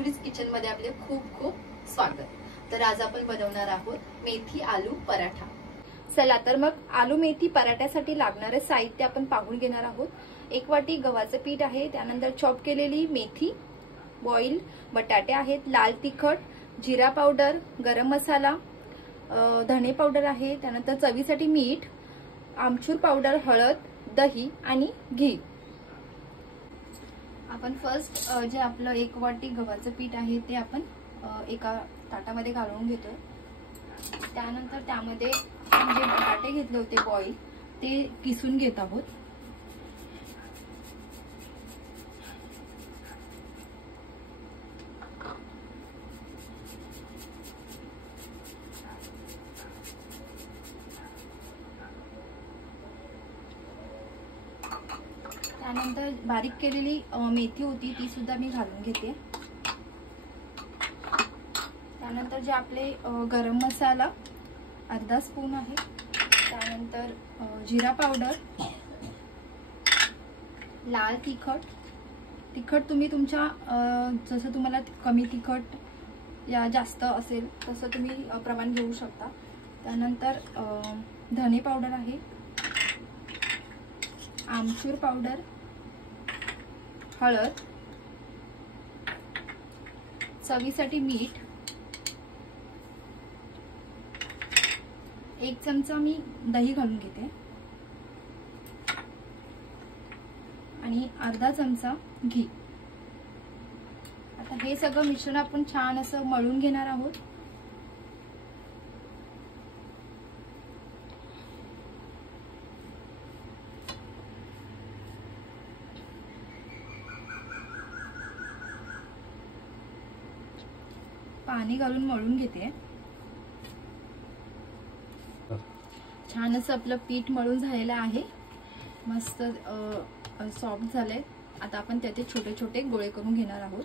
Madhuri's kitchen मध्ये आपले खूप खूप स्वागत। तर आज आपण बनवणार आहोत मेथी आलू पराठा। चला तर मग आलू मेथी पराठ्यासाठी लागणारे साहित्य आपण पाहून घेणार आहोत। 1 वाटी गव्हाचे पीठ आहे, त्यानंतर चॉप केलेली मेथी, बॉईल बटाटे आहेत, लाल तिखट, जिरा पावडर, गरम मसाला, धने पावडर आहे, त्यानंतर चवीसाठी मीठ, आमचूर पावडर, हळद, दही आणि घी। आपण फर्स्ट जे आपलं 1 वाटी गव्हाचं पीठ आहे ते आपण एका ताटामध्ये घालून घेतोय। त्यानंतर त्यामध्ये आपण जे बटाटे घेतले होते बॉईल ते किसून घेत आहोत। त्यानंतर बारीक केलेली मेथी होती ती सुद्धा मी घालून घेते। त्यानंतर जे आपले गरम मसाला अर्धा स्पून आहे, त्यानंतर जिरा पावडर, लाल तिखट तुम्ही तुमच्या जसं तुम्हाला कमी तिखट या जास्त असेल तसं तुम्ही प्रमाण घेऊ शकता। त्यानंतर धने पावडर आहे, आमचूर पावडर, हळद, चवीसाठी मीठ, 1 चमचा मी दही घालून घेते आणि अर्धा चमचा घी। आता हे सगळं मिश्रण आपण छान असं मळून घेणार आहोत। पाणी घालून मळून घेते। छान असं आपलं पीठ मळून झालेलं आहे, मस्त सॉफ्ट झालंय। आता आपण त्याचे छोटे छोटे गोळे करून घेणार आहोत।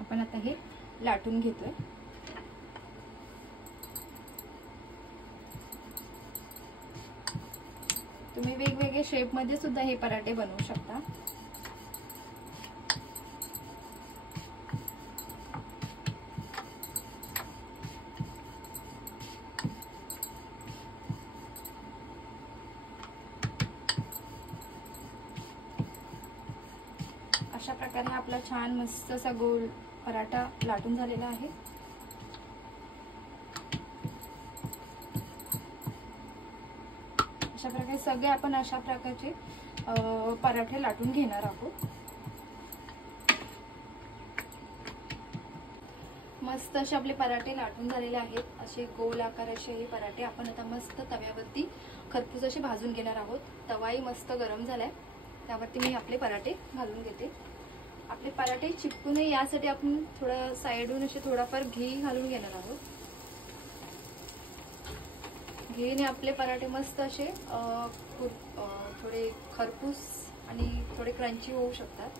आपण आता हे लाटून घेतोय। तुम्ही वेगवेगळे शेप मध्ये सुद्धा हे पराठे बनवू शकता। अशा प्रकारे आपला छान मस्त असा गोल पराठा लाटून झालेला आहे। अशा प्रकारे सगळे आपण अशा प्रकारचे पराठे लाटून घेणार आहोत। मस्त असे आपले पराठे लाटून झालेले आहेत। असे गोल आकाराचे हे पराठे आपण आता मस्त तव्यावरती खरपूस असे भाजून घेणार आहोत। तवाही मस्त गरम झालाय, त्यावरती मी आपले पराठे घालून घेते। आपले पराठे चिपकू नये यासाठी आपण थोडं साइडून असे थोडाफार घी घालून घेणार आहोत। घीने आपले पराठे मस्त असे थोडे खरपूस आणि थोडे क्रंची होऊ शकतात।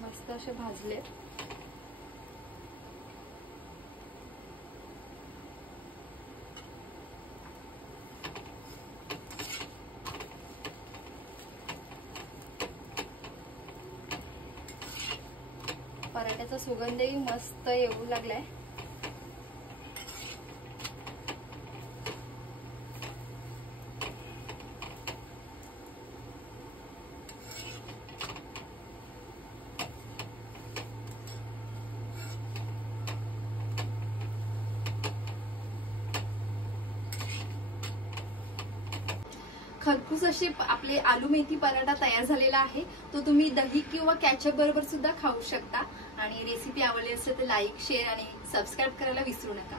मस्त असे भाजले। पराठ्याचा सुगंधही मस्त येऊ लागलाय। खरपूस असे आपले आलू मेथी पराठा तयार झालेला आहे। तो तुम्ही दही किंवा केचप बरोबर सुद्धा खाऊ शकता। आणि रेसिपी आवडली असेल तर लाईक, शेअर आणि सबस्क्राईब करायला विसरू नका।